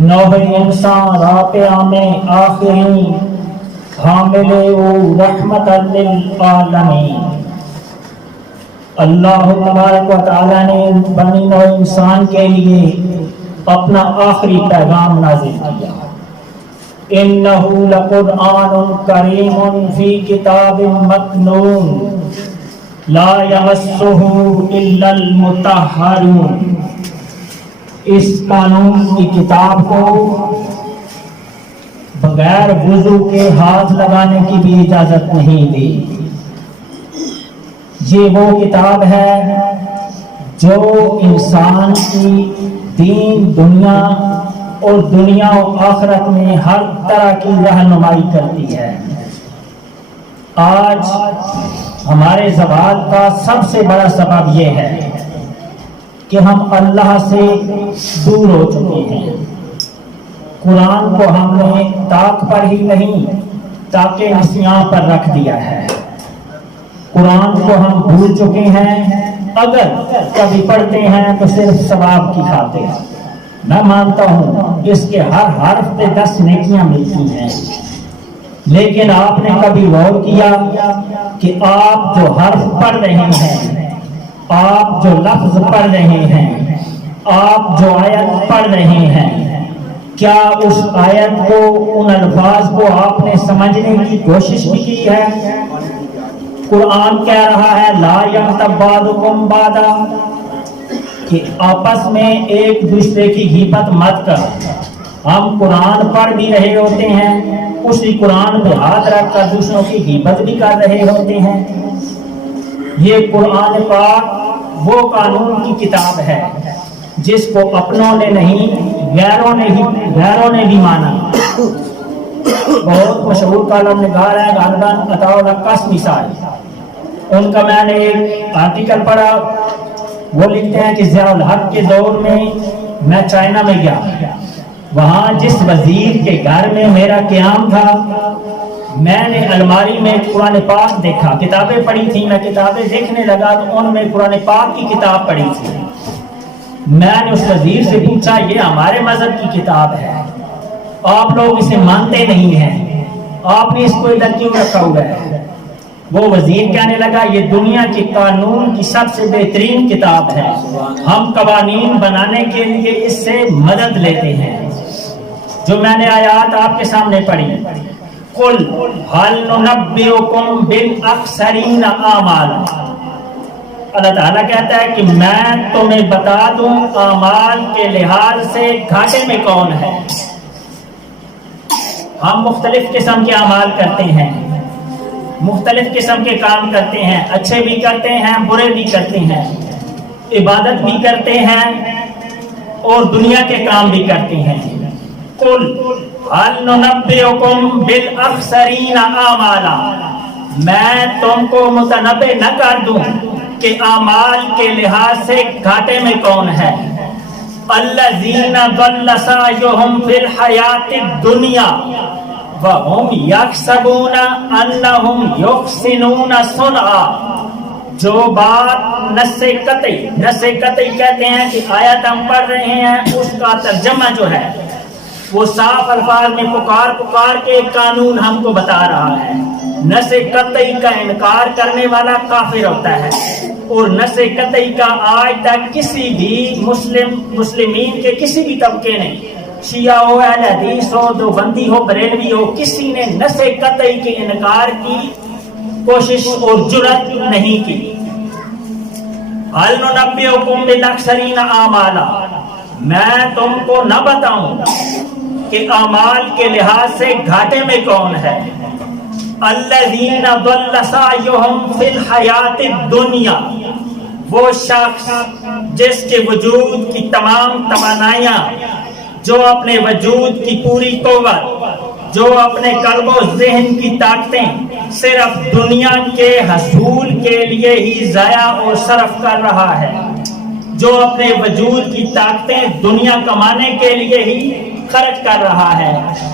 نوح انسان رابع میں آخری حامل او رحمت للعالمین۔ اللہ تبارک و تعالیٰ نے بنی نوع انسان کے لیے اپنا آخری پیغام نازل کیا۔ انہ لقرآن کریم فی کتاب مکنون لا یمسہ الا المطہرون۔ اس قانون کی کتاب کو بغیر وضو کے ہاتھ لگانے کی بھی اجازت نہیں دی۔ یہ وہ کتاب ہے جو انسان کی دین دنیا اور دنیا و آخرت میں ہر طرح کی رہنمائی کرتی ہے۔ آج ہمارے زوال کا سب سے بڑا سبب یہ ہے کہ ہم اللہ سے دور ہو چکے ہیں۔ قرآن کو ہم نے طاق پر ہی نہیں تاکہ نسیاں پر رکھ دیا ہے۔ قرآن کو ہم بھول چکے ہیں، اگر کبھی پڑھتے ہیں تو صرف ثواب کی خاطر۔ میں مانتا ہوں اس کے ہر حرف پہ 10 نیکیاں ملتی ہیں، لیکن آپ نے کبھی غور کیا کہ آپ جو حرف پڑھ رہے ہیں، آپ جو لفظ پڑھ رہے ہیں، آپ جو آیت پڑھ رہے ہیں، کیا اس آیت کو، ان الفاظ کو آپ نے سمجھنے کی کوشش بھی کی ہے؟ قرآن کہہ رہا ہے لا یغتب بعضکم بعضا، کہ آپس میں ایک دوسرے کی غیبت مت کرو۔ ہم قرآن پڑھ بھی رہے ہوتے ہیں، اسی قرآن پہ ہاتھ رکھ کر دوسروں کی غیبت بھی کر رہے ہوتے ہیں۔ یہ قرآن پاک وہ قانون کی کتاب ہے جس کو اپنوں نے نہیں غیروں نے بھی مانا۔ بہت مشہور کالم نگار ہے غالباً عطاء اللہ کس مثال، ان کا میں نے ایک آرٹیکل پڑھا۔ وہ لکھتے ہیں کہ ضیاء الحق کے دور میں میں چائنا میں گیا، وہاں جس وزیر کے گھر میں میرا قیام تھا، میں نے الماری میں قرآن پاک دیکھا، کتابیں پڑھی تھی، میں کتابیں دیکھنے لگا تو ان میں قرآن پاک کی کتاب پڑھی تھی۔ میں نے اس وزیر سے پوچھا یہ ہمارے مذہب کی کتاب ہے، آپ لوگ اسے مانتے نہیں ہیں، آپ نے اس کو ادھر کیوں رکھا ہوا ہے؟ وہ وزیر کہنے لگا یہ دنیا کے قانون کی سب سے بہترین کتاب ہے، ہم قوانین بنانے کے لیے اس سے مدد لیتے ہیں۔ جو میں نے آیات آپ کے سامنے پڑھی، قل هل ننبئکم بالاخسرین اعمالا، اللہ تعالیٰ کہتا ہے کہ میں تمہیں بتا دوں اعمال کے لحاظ سے گھاٹے میں کون ہے۔ ہم مختلف قسم کے اعمال کرتے ہیں، مختلف قسم کے کام کرتے ہیں، اچھے بھی کرتے ہیں، برے بھی کرتے ہیں، عبادت بھی کرتے ہیں اور دنیا کے کام بھی کرتے ہیں۔ قل هل ننبئکم بالاخسرین اعمالا، میں تم کو متنبع نہ کر دوں کہ اعمال کے لحاظ سے گھاٹے میں کون ہے؟ الذین ضل سعیہم فی الحیاۃ الدنیا وہم یحسبون انہم یحسنون صنعا۔ جو بات نص قطعی کہتے ہیں کہ آیت ہم پڑھ رہے ہیں، اس کا ترجمہ جو ہے وہ صاف الفاظ میں پکار کے ایک قانون ہم کو بتا رہا ہے۔ نص قطعی کا انکار کرنے والا کافر ہوتا ہے، اور نص قطعی کا آج تک کسی بھی مسلمین کے کسی بھی طبقے نے، شیعہ ہو، اہل حدیث ہو، دیوبندی ہو، بریلوی ہو، کسی نے نص قطعی کے انکار کی کوشش اور جرأت نہیں کی۔ هل ننبئکم بالاخسرین اعمالا، میں تم کو نہ بتاؤں کہ اعمال کے لحاظ سے گھاٹے میں کون ہے؟ الذین ضل سعیہم فی الحیاۃ الدنیا، وہ شخص جس کے وجود کی تمام توانائیاں، جو اپنے وجود کی پوری قوت، جو اپنے قلب و ذہن کی طاقتیں صرف دنیا کے حصول کے لیے ہی ضائع اور صرف کر رہا ہے، جو اپنے وجود کی طاقتیں دنیا کمانے کے لیے ہی خرچ کر رہا ہے۔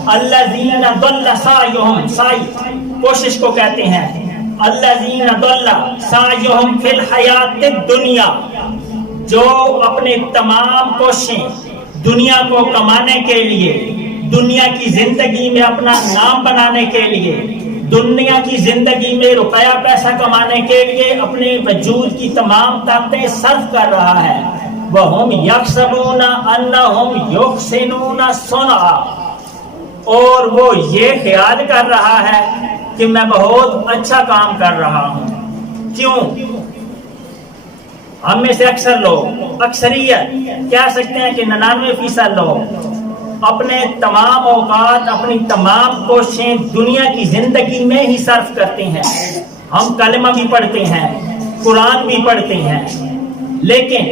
الذین ضل سعیہم، سعی کوشش کو کہتے ہیں، الذین ضل سعیہم فی الحیات الدنیا، جو اپنے تمام کوششیں دنیا کو کمانے کے لیے، دنیا کی زندگی میں اپنا نام بنانے کے لیے، دنیا کی زندگی میں روپیہ پیسہ کمانے کے لیے اپنے وجود کی تمام طاقتیں صرف کر رہا ہے، وَهُمْ يَحْسَبُونَ أَنَّهُمْ يُحْسِنُونَ صُنْعًا، اور وہ یہ خیال کر رہا ہے کہ میں بہت اچھا کام کر رہا ہوں۔ کیوں؟ ہم میں سے اکثر لوگ، اکثریت کہہ سکتے ہیں کہ 99% لوگ اپنے تمام اوقات، اپنی تمام کوششیں دنیا کی زندگی میں ہی صرف کرتے ہیں۔ ہم کلمہ بھی پڑھتے ہیں، قرآن بھی پڑھتے ہیں، لیکن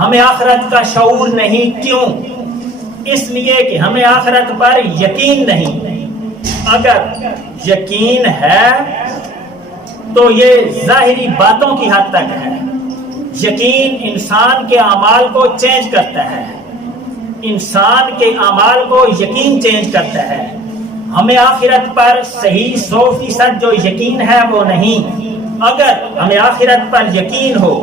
ہمیں آخرت کا شعور نہیں۔ کیوں؟ اس لیے کہ ہمیں آخرت پر یقین نہیں۔ اگر یقین ہے تو یہ ظاہری باتوں کی حد تک ہے۔ یقین انسان کے اعمال کو چینج کرتا ہے، انسان کے اعمال کو یقین چینج کرتا ہے۔ ہمیں آخرت پر صحیح 100% جو یقین ہے وہ نہیں۔ اگر ہمیں آخرت پر یقین ہو،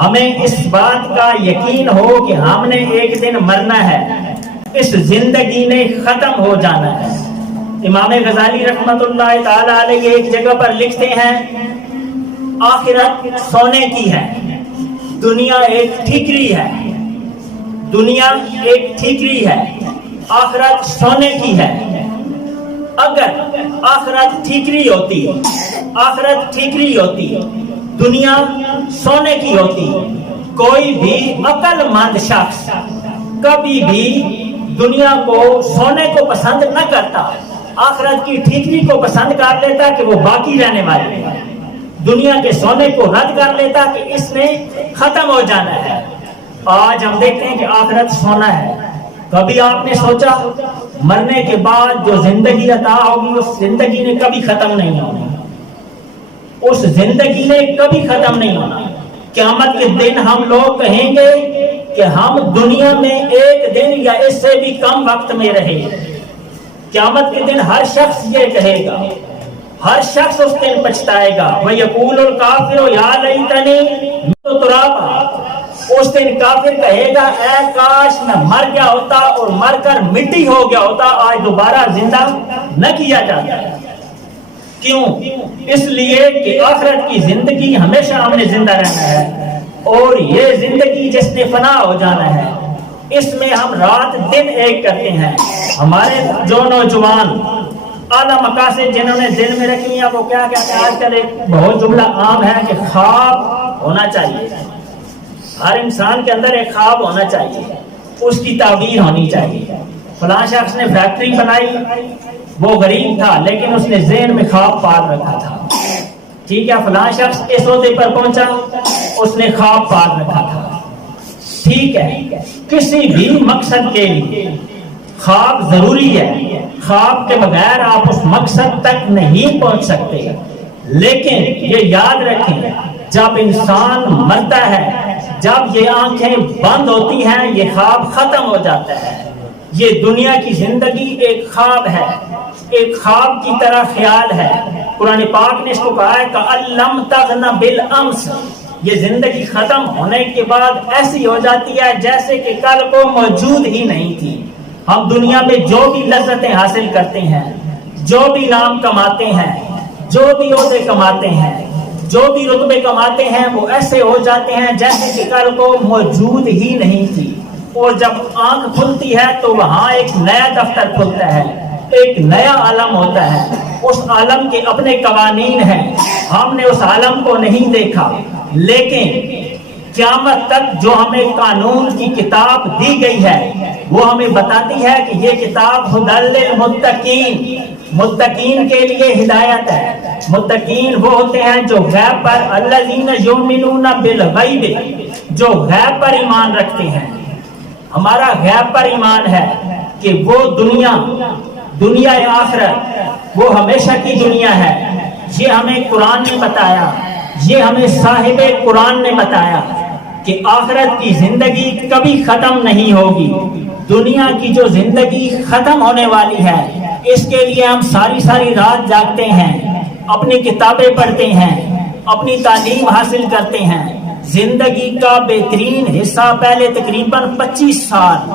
ہمیں اس بات کا یقین ہو کہ ہم نے ایک دن مرنا ہے، اس زندگی نے ختم ہو جانا ہے۔ امام غزالی رحمۃ اللہ تعالی علیہ ایک جگہ پر لکھتے ہیں، آخرت سونے کی ہے، دنیا ایک ٹھیکری ہے، دنیا ایک ٹھیکری ہے، آخرت سونے کی ہے۔ اگر آخرت ٹھیکری ہوتی، آخرت ٹھیکری ہوتی، دنیا سونے کی ہوتی، کوئی بھی عقل مند شخص کبھی بھی دنیا کو سونے کو پسند نہ کرتا، آخرت کی ٹھیکری کو پسند کر لیتا کہ وہ باقی رہنے والی ہے، دنیا کے سونے کو رد کر لیتا کہ اس نے ختم ہو جانا ہے۔ آج ہم دیکھتے ہیں کہ آخرت سونا ہے۔ کبھی آپ نے سوچا مرنے کے بعد جو زندگی عطا ہوگی اس زندگی نے کبھی ختم نہیں ہونا، اس زندگی نے کبھی ختم نہیں ہونا۔ قیامت کے دن ہم لوگ کہیں گے کہ ہم دنیا میں ایک دن یا اس سے بھی کم وقت میں رہے۔ قیامت کے دن ہر شخص یہ کہے گا، ہر شخص اس دن پچھتائے گا، وَيَقُولُ الْكَافِرُ يَا لَيْتَنِي مِتُّ تُرَابًا، اس دن کافر کہے گا اے کاش میں مر گیا ہوتا اور مر کر مٹی ہو گیا ہوتا، آج دوبارہ زندہ نہ کیا جاتا۔ کیوں؟ اس لیے کہ آخرت کی زندگی ہمیشہ ہم نے زندہ رہنا ہے، اور یہ زندگی جس نے فنا ہو جانا ہے، اس میں ہم رات دن ایک کرتے ہیں۔ ہمارے جو نوجوان اعلیٰ مقاصد جنہوں نے دل میں رکھی ہیں وہ کیا کہتے ہیں؟ آج کل ایک بہت جملہ عام ہے کہ خواب ہونا چاہیے، ہر انسان کے اندر ایک خواب ہونا چاہیے، اس کی تعبیر ہونی چاہیے۔ فلاں شخص نے فیکٹری بنائی، وہ غریب تھا لیکن اس نے ذہن میں خواب پال رکھا تھا، ٹھیک ہے، فلاں شخص اس عہدے پر پہنچا، اس نے خواب پال رکھا تھا، ٹھیک ہے۔ کسی بھی مقصد کے لیے خواب ضروری ہے، خواب کے بغیر آپ اس مقصد تک نہیں پہنچ سکتے۔ لیکن یہ یاد رکھیں، جب انسان مرتا ہے، جب یہ آنکھیں بند ہوتی ہیں، یہ خواب ختم ہو جاتا ہے۔ یہ دنیا کی زندگی ایک خواب ہے، ایک خواب کی طرح خیال ہے۔ قرآن پاک نے اس کو کہا ہے کہ لم تغن بالامس، یہ زندگی ختم ہونے کے بعد ایسی ہو جاتی ہے جیسے کہ کل کو موجود ہی نہیں تھی۔ ہم دنیا میں جو بھی لذتیں حاصل کرتے ہیں، جو بھی نام کماتے ہیں، جو بھی عہدے کماتے ہیں، جو بھی رتبے کماتے ہیں، وہ ایسے ہو جاتے ہیں جیسے کہ کل کو موجود ہی نہیں تھی۔ اور جب آنکھ کھلتی ہے تو وہاں ایک نیا دفتر کھلتا ہے، ایک نیا عالم ہوتا ہے، اس عالم کے اپنے قوانین ہیں، ہم نے اس عالم کو نہیں دیکھا، لیکن قیامت تک جو ہمیں قانون کی کتاب دی گئی ہے وہ ہمیں بتاتی ہے کہ یہ کتاب ہدی للمتقین، متقین کے لیے ہدایت ہے۔ متقین وہ ہوتے ہیں جو غیب پر، الذین یؤمنون بالغیب، جو غیب پر ایمان رکھتے ہیں۔ ہمارا غیب پر ایمان ہے کہ وہ دنیا آخرت وہ ہمیشہ کی دنیا ہے، یہ ہمیں قرآن نے بتایا، یہ ہمیں صاحب قرآن نے بتایا کہ آخرت کی زندگی کبھی ختم نہیں ہوگی۔ دنیا کی جو زندگی ختم ہونے والی ہے، اس کے لیے ہم ساری رات جاگتے ہیں، اپنی کتابیں پڑھتے ہیں، اپنی تعلیم حاصل کرتے ہیں، زندگی کا بہترین حصہ پہلے تقریباً 25 سال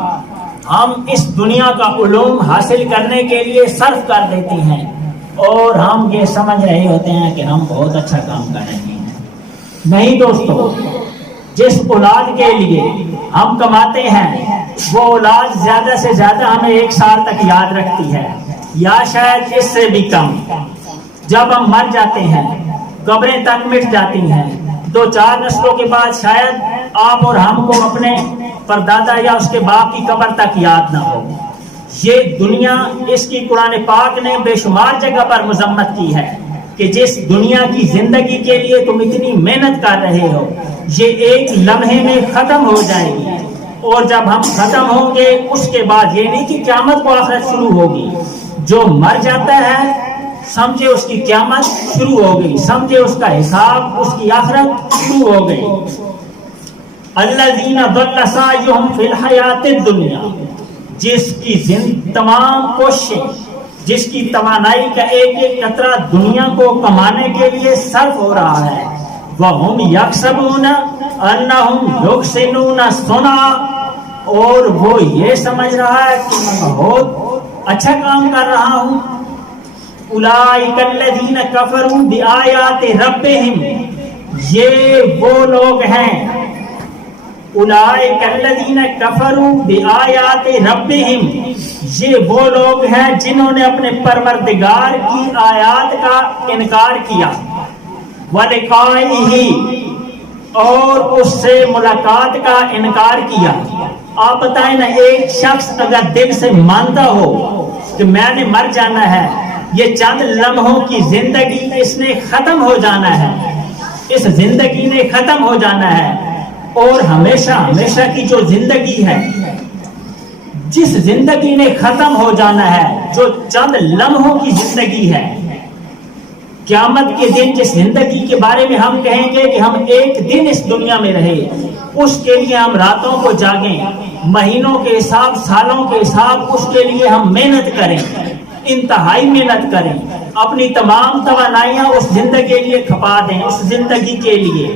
ہم اس دنیا کا علوم حاصل کرنے کے لیے صرف کر دیتے ہیں، اور ہم یہ سمجھ رہے ہوتے ہیں کہ ہم بہت اچھا کام کر رہے ہیں۔ نہیں دوستو، جس اولاد کے لیے ہم کماتے ہیں وہ اولاد زیادہ سے زیادہ ہمیں 1 سال تک یاد رکھتی ہے، یا شاید اس سے بھی کم۔ جب ہم مر جاتے ہیں، قبریں تک مٹ جاتی ہیں، 2-4 نسلوں کے بعد شاید آپ اور ہم کو اپنے پردادا یا اس کے باپ کی قبر تک یاد نہ ہو۔ یہ دنیا، اس کی قرآن پاک نے بے شمار جگہ پر مذمت کی ہے کہ جس دنیا کی زندگی کے لیے تم اتنی محنت کر رہے ہو، یہ ایک لمحے میں ختم ہو جائے گی، اور جب ہم ختم ہوں گے اس کے بعد یہ نہیں کہ قیامت کو آخرت شروع ہوگی۔ جو مر جاتا ہے سمجھے اس کی قیامت شروع ہو گئی، سمجھے اس کا حساب، اس کی آخرت شروع ہو گئی۔ الذین ضل سعیہم فی الحیاۃ الدنیا، جس کی تمام کوشش، جس کی توانائی کا ایک ایک قطرہ دنیا کو کمانے کے لیے صرف ہو رہا ہے، وَهُمْ يَحْسَبُونَ أَنَّهُمْ يُحْسِنُونَ صُنْعًا، اور وہ یہ سمجھ رہا ہے کہ میں بہت اچھا کام کر رہا ہوں۔ أُولَٰئِكَ الَّذِينَ كَفَرُوا بِآيَاتِ رَبِّهِمْ، یہ وہ لوگ ہیں، أُولَٰئِكَ الَّذِينَ كَفَرُوا بِآيَاتِ رَبِّهِمْ، یہ وہ لوگ ہیں جنہوں نے اپنے پروردگار کی آیات کا انکار کیا، وَلِقَائِهِ، اور اس سے ملاقات کا انکار کیا۔ آپ بتائیں نا، ایک شخص اگر دل سے مانتا ہو کہ میں نے مر جانا ہے، یہ چند لمحوں کی زندگی اس نے ختم ہو جانا ہے، اس زندگی نے ختم ہو جانا ہے، اور ہمیشہ ہمیشہ کی جو زندگی ہے، جس زندگی نے ختم ہو جانا ہے، جو چند لمحوں کی زندگی ہے، قیامت کے دن جس زندگی کے بارے میں ہم کہیں گے کہ ہم ایک دن اس دنیا میں رہے، اس کے لیے ہم راتوں کو جاگیں، مہینوں کے حساب، سالوں کے حساب، اس کے لیے ہم محنت کریں، انتہائی محنت کریں، اپنی تمام توانائیاں اس زندگی کے لیے کھپا دیں، اس زندگی کے لیے۔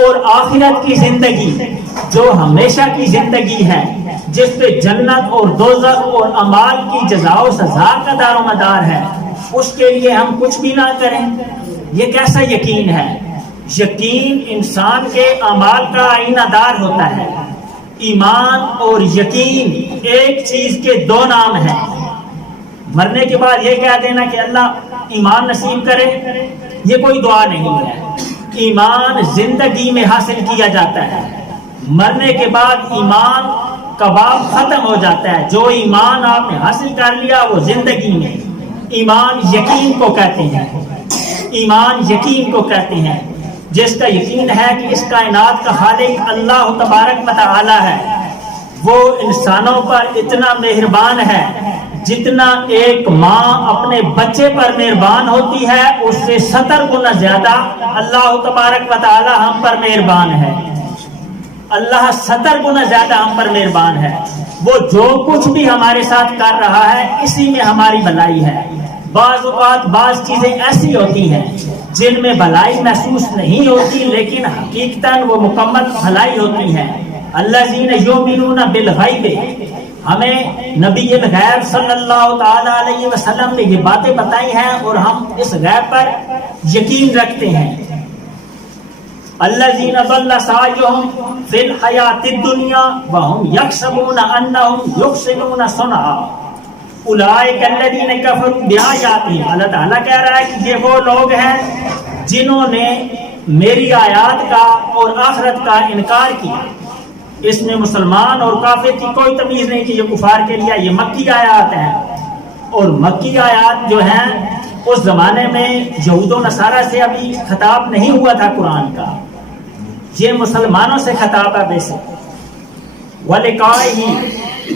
اور آخرت کی زندگی جو ہمیشہ کی زندگی ہے، جس پہ جنت اور دوزخ اور اعمال کی جزا و سزا کا دار و مدار ہے، اس کے لیے ہم کچھ بھی نہ کریں، یہ کیسا یقین ہے؟ یقین انسان کے اعمال کا آئینہ دار ہوتا ہے۔ ایمان اور یقین ایک چیز کے 2 نام ہیں۔ مرنے کے بعد یہ کہہ دینا کہ اللہ ایمان نصیب کرے، یہ کوئی دعا نہیں ہے۔ ایمان زندگی میں حاصل کیا جاتا ہے، مرنے کے بعد ایمان کا باب ختم ہو جاتا ہے۔ جو ایمان آپ نے حاصل کر لیا وہ زندگی میں، ایمان یقین کو کہتے ہیں، ایمان یقین کو کہتے ہیں، جس کا یقین ہے کہ اس کائنات کا خالق اللہ تبارک و تعالی ہے، وہ انسانوں پر اتنا مہربان ہے جتنا ایک ماں اپنے بچے پر مہربان ہوتی ہے، اس سے 70 گنا زیادہ اللہ تبارک و تعالی ہم پر مہربان ہے۔ اللہ 70 گنا زیادہ ہم پر مہربان ہے۔ وہ جو کچھ بھی ہمارے ساتھ کر رہا ہے اسی میں ہماری بھلائی ہے۔ بعض اوقات بعض چیزیں ایسی ہوتی ہیں جن میں بھلائی محسوس نہیں ہوتی، لیکن حقیقتاً وہ مکمل بھلائی ہوتی ہے۔ الذین یؤمنون بالغیب، ہمیں نبی الغیب صلی اللہ تعالی علیہ وسلم نے یہ باتیں بتائی ہیں اور ہم اس غیب پر یقین رکھتے ہیں۔ الذین ضل سعیہم فی الحیاۃ الدنیا وہم یحسبون انہم یحسنون صنعا اولئک الذین کفروا بآیاتہ۔ اللہ تعالیٰ کہہ رہا ہے کہ یہ وہ لوگ ہیں جنہوں نے میری آیات کا اور آخرت کا انکار کیا۔ اس میں مسلمان اور کافر کی کوئی تمیز نہیں کہ یہ کفار کے لیے، یہ مکی آیات ہیں، اور مکی آیات جو ہیں اس زمانے میں یہود و نصارہ سے ابھی خطاب نہیں ہوا تھا قرآن کا، یہ مسلمانوں سے خطاب ہے ویسے۔ وَلِقَائِهِ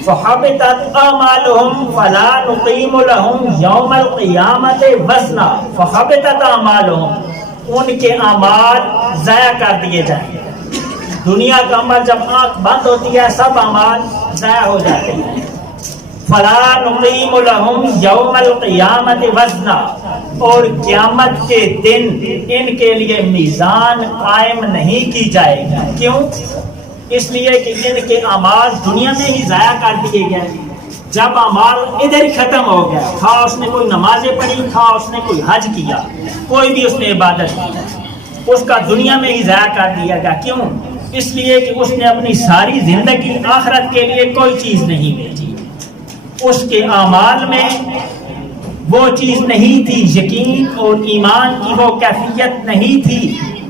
فَحَبِطَتْ أَعْمَالُهُمْ فَلَا نُقِيمُ لَهُمْ يَوْمَ الْقِيَامَةِ وَزْنًا فَحَبِطَتْ أَعْمَالُهُمْ، ان کے اعمال ضائع کر دیے جائیں گے۔ دنیا کا عمل جب آنکھ بند ہوتی ہے سب اعمال ضائع ہو جاتے ہیں۔ فلا نقیم لہم یوم القیامت وزنا، اور قیامت کے دن ان کے لیے میزان قائم نہیں کی جائے گی۔ کیوں؟ اس لیے کہ ان کے اعمال دنیا میں ہی ضائع کر دیے گئے۔ جب اعمال ادھر ہی ختم ہو گیا، تھا اس نے کوئی نمازیں پڑھی، تھا اس نے کوئی حج کیا، کوئی بھی اس نے عبادت کی، اس کا دنیا میں ہی ضائع کر دیا گیا۔ کیوں؟ اس لیے کہ اس نے اپنی ساری زندگی آخرت کے لیے کوئی چیز نہیں بھیجی، اس کے اعمال میں وہ چیز نہیں تھی، یقین اور ایمان کی وہ کیفیت نہیں تھی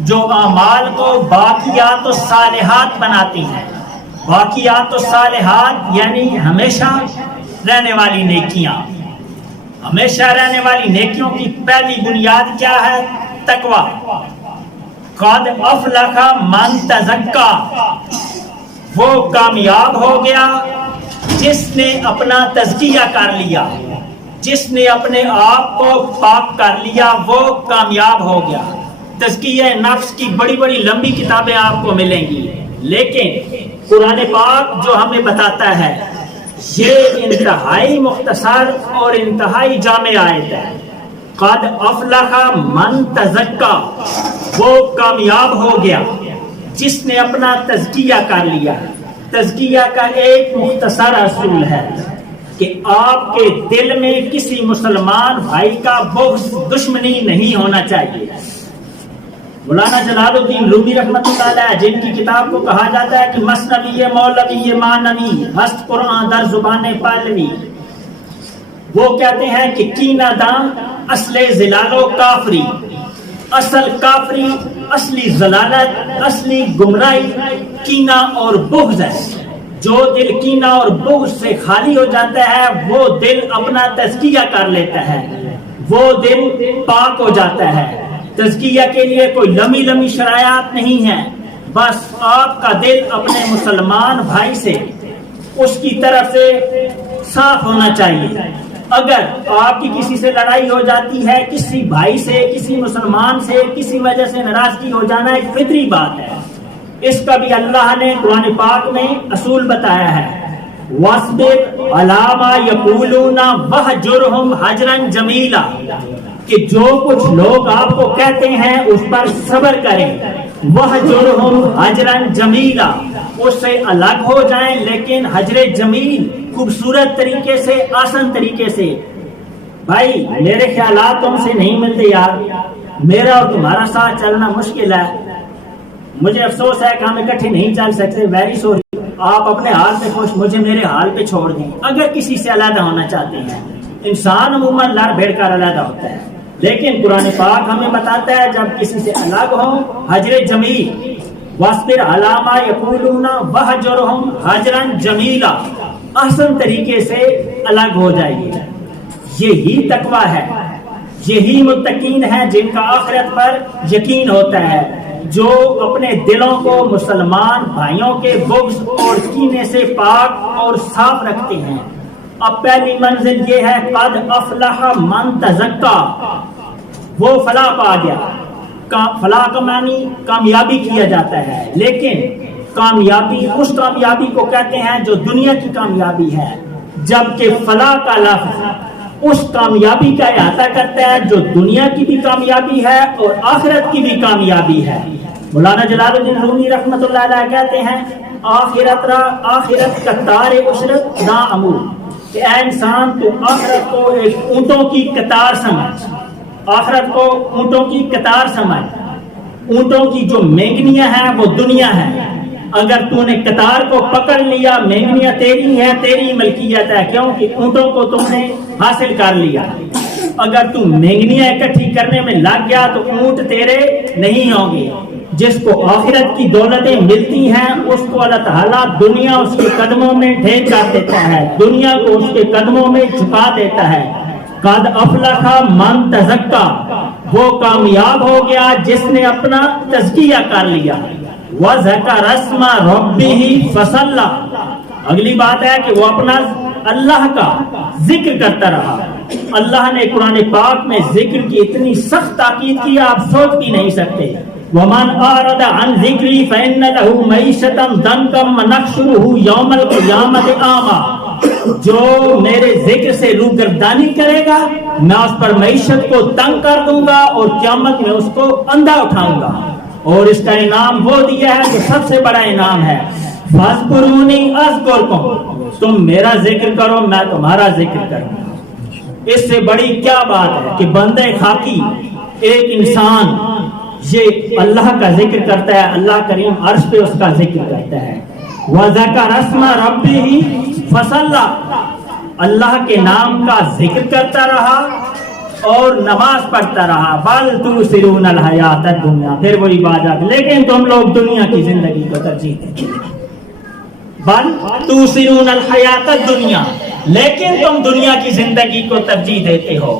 جو اعمال کو باقیات و صالحات بناتی ہیں۔ باقیات و صالحات یعنی ہمیشہ رہنے والی نیکیاں۔ ہمیشہ رہنے والی نیکیوں کی پہلی بنیاد کیا ہے؟ تقوی۔ قد افلح من تزکا، وہ کامیاب ہو گیا جس نے اپنا تزکیہ کر لیا، جس نے اپنے آپ کو پاک کر لیا، وہ کامیاب ہو گیا۔ تزکیہ نفس کی بڑی بڑی لمبی کتابیں آپ کو ملیں گی، لیکن قرآن پاک جو ہمیں بتاتا ہے یہ انتہائی مختصر اور انتہائی جامع آیت ہے۔ قد افلح من تزکا، وہ کامیاب ہو گیا جس نے اپنا تزکیہ کر لیا۔ تزکیہ کا ایک مختصر اصول ہے کہ آپ کے دل میں کسی مسلمان بھائی کا بغض، دشمنی نہیں ہونا چاہیے۔ مولانا جلال الدین رومی رحمۃ اللہ علیہ، جن کی کتاب کو کہا جاتا ہے کہ مثنوی مولوی مانوی ہست قرآن در زبان پہلوی، وہ کہتے ہیں کہ کینہ داں اصل ضلال و کافری، اصل کافری، اصلی ضلالت، اصلی گمراہی کینہ اور بغض ہے۔ جو دل کینہ اور بغض سے خالی ہو جاتا ہے وہ دل اپنا تزکیہ کر لیتا ہے، وہ دل پاک ہو جاتا ہے۔ تزکیہ کے لیے کوئی لمبی لمبی شرائط نہیں ہے، بس آپ کا دل اپنے مسلمان بھائی سے، اس کی طرف سے صاف ہونا چاہیے۔ اگر آپ کی کسی سے لڑائی ہو جاتی ہے، کسی بھائی سے، کسی مسلمان سے کسی وجہ سے ناراضگی ہو جانا ایک فطری بات ہے، اس کا بھی اللہ نے قرآن پاک میں اصول بتایا ہے۔ وَاصْبِرْ عَلَىٰ مَا يَقُولُونَ وَاهْجُرْهُمْ حَجْرًا جَمِيلًا، کہ جو کچھ لوگ آپ کو کہتے ہیں اس پر صبر کریں۔ وَاهْجُرْهُمْ حَجْرًا جَمِيلًا، اس سے الگ ہو جائیں لیکن حجر جمیل، خوبصورت طریقے سے، آسان طریقے سے۔ بھائی میرے خیالات تم سے نہیں ملتے یار، میرا اور تمہارا ساتھ چلنا مشکل ہے، مجھے افسوس ہے کہ ہم اکٹھے نہیں چل سکتے، ویری سوری، آپ اپنے حال پہ خوش، مجھے میرے حال پہ چھوڑ دیں۔ اگر کسی سے علیحدہ ہونا چاہتے ہیں، انسان عموماً لڑ بھیڑ کر علیحدہ ہوتا ہے، لیکن قرآن پاک ہمیں بتاتا ہے جب کسی سے الگ ہو حجر جمیل، وَاصْبِرْ عَلَىٰ مَا يَقُولُونَ وَاهْجُرْهُمْ حَجْرًا جَمِيلًا، آسان طریقے سے الگ ہو جائیے۔ یہی تقویٰ ہے، یہی متقین ہیں جن کا آخرت پر یقین ہوتا ہے، جو اپنے دلوں کو مسلمان بھائیوں کے بغض اور کینے سے پاک اور صاف رکھتے ہیں۔ اب پہلی منزل یہ ہے قد افلح من تزکا، وہ فلاح پا گیا۔ فلاح کا معنی کامیابی کیا جاتا ہے، لیکن کامیابی اس کامیابی کو کہتے ہیں جو دنیا کی کامیابی ہے، جبکہ فلاح کا لفظ اس کامیابی کا احاطہ کرتا ہے جو دنیا کی بھی کامیابی ہے اور آخرت کی بھی کامیابی ہے۔ مولانا جلال الدین رومی رحمۃ اللہ علیہ کہتے ہیں آخرت کا تار عشرت نا امور، کہ اے انسان تو آخرت کو ایک اونٹوں کی قطار سمجھ، آخرت کو اونٹوں کی قطار سمجھ۔ اونٹوں کی جو مینگنیاں ہیں وہ دنیا ہے، اگر تو نے قطار کو پکڑ لیا، مینگنیاں تیری ہیں، تیری ملکیت ہے، کیونکہ اونٹوں کو تم نے حاصل کر لیا۔ اگر تو مینگنیاں اکٹھی کرنے میں لگ گیا تو اونٹ تیرے نہیں ہوں گے۔ جس کو آخرت کی دولتیں ملتی ہیں اس کو اللہ تعالیٰ دنیا اس کے قدموں میں ڈھیر کر دیتا ہے، دنیا کو اس کے قدموں میں جھکا دیتا ہے۔ قد افلح من تزکا، وہ کامیاب ہو گیا جس نے اپنا تزکیہ کر لیا۔ وَذَكَرَ اسْمَ رَبِّهِ فَصَلَّى، اگلی بات ہے کہ وہ اپنا اللہ کا ذکر کرتا رہا۔ اللہ نے قرآن پاک میں ذکر کی اتنی سخت تاکید کی آپ سوچ بھی نہیں سکتے۔ ومن اعرض عن ذکری فإن له معیشۃ ضنکا ونحشرہ یوم القیامۃ اعمی، جو میرے ذکر سے روگردانی کرے گا میں اس پر معیشت کو تنگ کر دوں گا اور قیامت میں اس کو اندھا اٹھاؤں گا، اور اس کا انعام وہ دیا ہے جو سب سے بڑا انعام ہے، فاذکرونی اذکرکم، تم میرا ذکر کرو میں تمہارا ذکر کروں گا۔ اس سے بڑی کیا بات ہے کہ بندے خاکی ایک انسان یہ اللہ کا ذکر کرتا ہے، اللہ کریم عرش پہ اس کا ذکر کرتا ہے، وَذَكَرَ اسْمَ رَبِّهِ فَصَلَّى، اللہ کے نام کا ذکر کرتا رہا اور نماز پڑھتا رہا، بَلْ تُؤْثِرُونَ الْحَيَاةَ الدُّنْيَا، پھر وہی بات آتی لیکن تم لوگ دنیا کی زندگی کو ترجیح دیتے ہو، بَلْ تُؤْثِرُونَ الْحَيَاةَ الدُّنْيا، لیکن تم دنیا کی زندگی کو ترجیح دیتے ہو،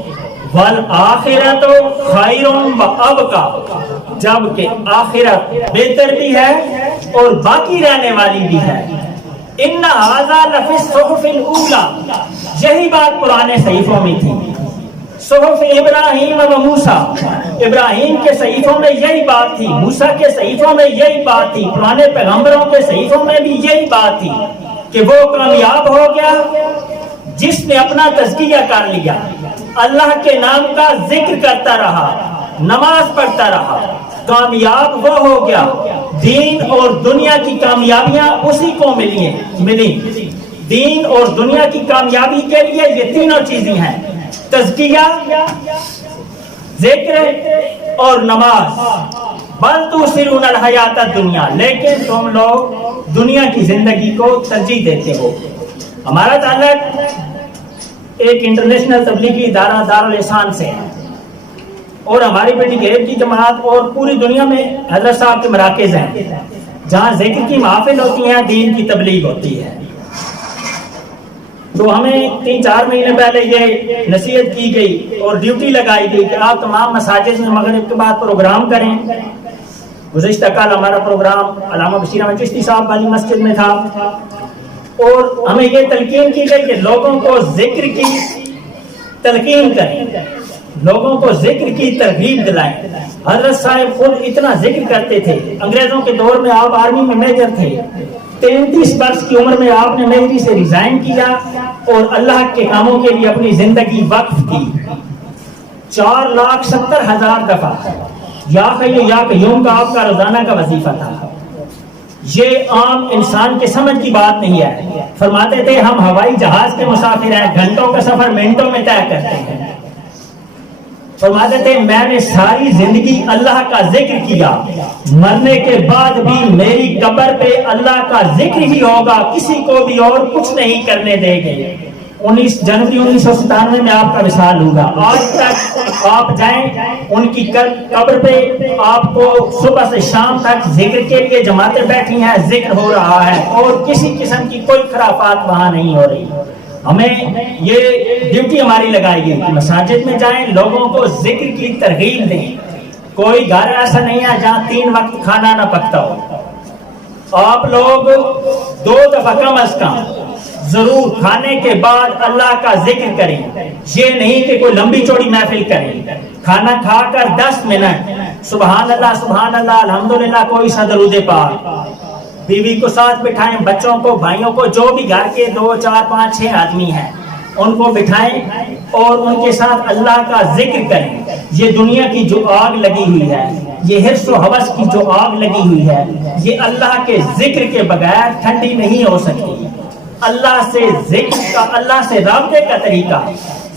وَالْآخِرَةُ خَيْرٌ وَأَبْقَىٰ، جبکہ آخرت بہتر بھی ہے اور باقی رہنے والی بھی ہے، اِنَّ هَذَا لَفِي الصُّحُفِ الْأُولَىٰ، یہی بات پرانے صحیفوں میں تھی، صحف ابراہیم و موسیٰ، ابراہیم کے صحیفوں میں یہی بات تھی، موسیٰ کے صحیفوں میں یہی بات تھی، پرانے پیغمبروں کے صحیفوں میں بھی یہی بات تھی کہ وہ کامیاب ہو گیا جس نے اپنا تزکیہ کر لیا، اللہ کے نام کا ذکر کرتا رہا، نماز پڑھتا رہا، کامیاب وہ ہو گیا، دین اور دنیا کی کامیابیاں اسی کو ملی، دین اور دنیا کی کامیابی کے لیے یہ تینوں چیزیں ہیں، تزکیہ، ذکر اور نماز، بل تؤثرون الحیات الدنیا، لیکن تم لوگ دنیا کی زندگی کو ترجیح دیتے ہو۔ ہمارا تعلق ایک انٹرنیشنل تبلیغی ادارہ دارالحسان سے ہے، اور ہماری بیٹی گیب کی جماعت اور پوری دنیا میں حضرت صاحب کے مراکز ہیں جہاں ذکر کی محافل ہوتی ہیں، دین کی تبلیغ ہوتی ہے۔ تو ہمیں 3-4 مہینے پہلے یہ نصیحت کی گئی اور ڈیوٹی لگائی گئی کہ آپ تمام مساجد میں مغرب کے بعد پروگرام کریں۔ گزشتہ کل ہمارا پروگرام علامہ بشیر احمد چشتی صاحب والی مسجد میں تھا، اور ہمیں یہ تلقین کی گئی کہ لوگوں کو ذکر کی تلقین کریں، لوگوں کو ذکر کی ترغیب دلائیں۔ حضرت صاحب خود اتنا ذکر کرتے تھے، انگریزوں کے دور میں آپ آرمی میں میجر تھے، 33 برس کی عمر میں آپ نے میجری سے ریزائن کیا اور اللہ کے کاموں کے لیے اپنی زندگی وقف کی، 4,70,000 دفعہ یا حی یا قیوم کا آپ کا روزانہ کا وظیفہ تھا۔ یہ عام انسان کے سمجھ کی بات نہیں ہے، فرماتے تھے ہم ہوائی جہاز کے مسافر ہیں، گھنٹوں کا سفر منٹوں میں طے کرتے ہیں، فرماتے تھے میں نے ساری زندگی اللہ کا ذکر کیا، مرنے کے بعد بھی میری قبر پہ اللہ کا ذکر ہی ہوگا، کسی کو بھی اور کچھ نہیں کرنے دیں گے۔ 19 جنوری 1997 میں آپ کا وصال ہوگا، آج تک آپ جائیں ان کی قبر پہ، آپ کو صبح سے شام تک ذکر کے لیے جماعتیں بیٹھی ہیں، ذکر ہو رہا ہے اور کسی قسم کی کوئی خرافات وہاں نہیں ہو رہی۔ ہمیں یہ ڈیوٹی ہماری لگائی گئی کہ مساجد میں جائیں، لوگوں کو ذکر کی ترغیب دیں۔ کوئی گھر ایسا نہیں ہے جہاں 3 وقت کھانا نہ پکتا ہو، آپ لوگ 2 دفعہ کم از کم ضرور کھانے کے بعد اللہ کا ذکر کریں، یہ نہیں کہ کوئی لمبی چوڑی محفل کریں، کھانا کھا کر 10 منٹ سبحان اللہ الحمدللہ کوئی سا درود پاک، بیوی کو ساتھ بٹھائیں، بچوں کو، بھائیوں کو، جو بھی گھر کے 2 4 5 6 آدمی ہیں ان کو بٹھائیں اور ان کے ساتھ اللہ کا ذکر کریں۔ یہ دنیا کی جو آگ لگی ہوئی ہے، یہ حرص و ہوس کی جو آگ لگی ہوئی ہے، یہ اللہ کے ذکر کے بغیر ٹھنڈی نہیں ہو سکتی۔ اللہ سے ذکر کا، اللہ سے رابطے کا طریقہ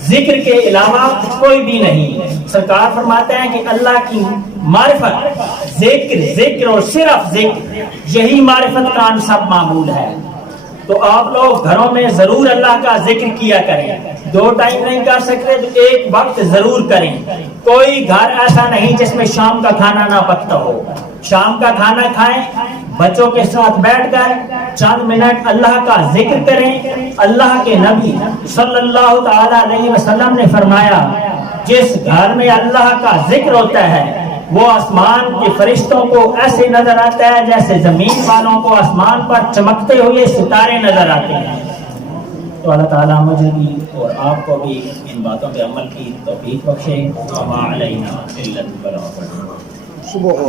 ذکر کے علاوہ کوئی بھی نہیں۔ سرکار فرماتے ہیں کہ اللہ کی معرفت، ذکر اور صرف ذکر، یہی معرفت کا سب معمول ہے۔ تو آپ لوگ گھروں میں ضرور اللہ کا ذکر کیا کریں، 2 ٹائم نہیں کر سکتے تو 1 وقت ضرور کریں۔ کوئی گھر ایسا نہیں جس میں شام کا کھانا نہ پکتا ہو، شام کا کھانا کھائیں، بچوں کے ساتھ بیٹھ کر چند منٹ اللہ کا ذکر کریں۔ اللہ کے نبی صلی اللہ تعالی علیہ وسلم نے فرمایا جس گھر میں اللہ کا ذکر ہوتا ہے وہ آسمان کے فرشتوں کو ایسے نظر آتا ہے جیسے زمین والوں کو آسمان پر چمکتے ہوئے ستارے نظر آتے ہیں۔ تو اللہ تعالیٰ مجھے بھی اور آپ کو بھی ان باتوں پہ عمل کی توفیق بخشے۔ وما علینا الا البلاغ۔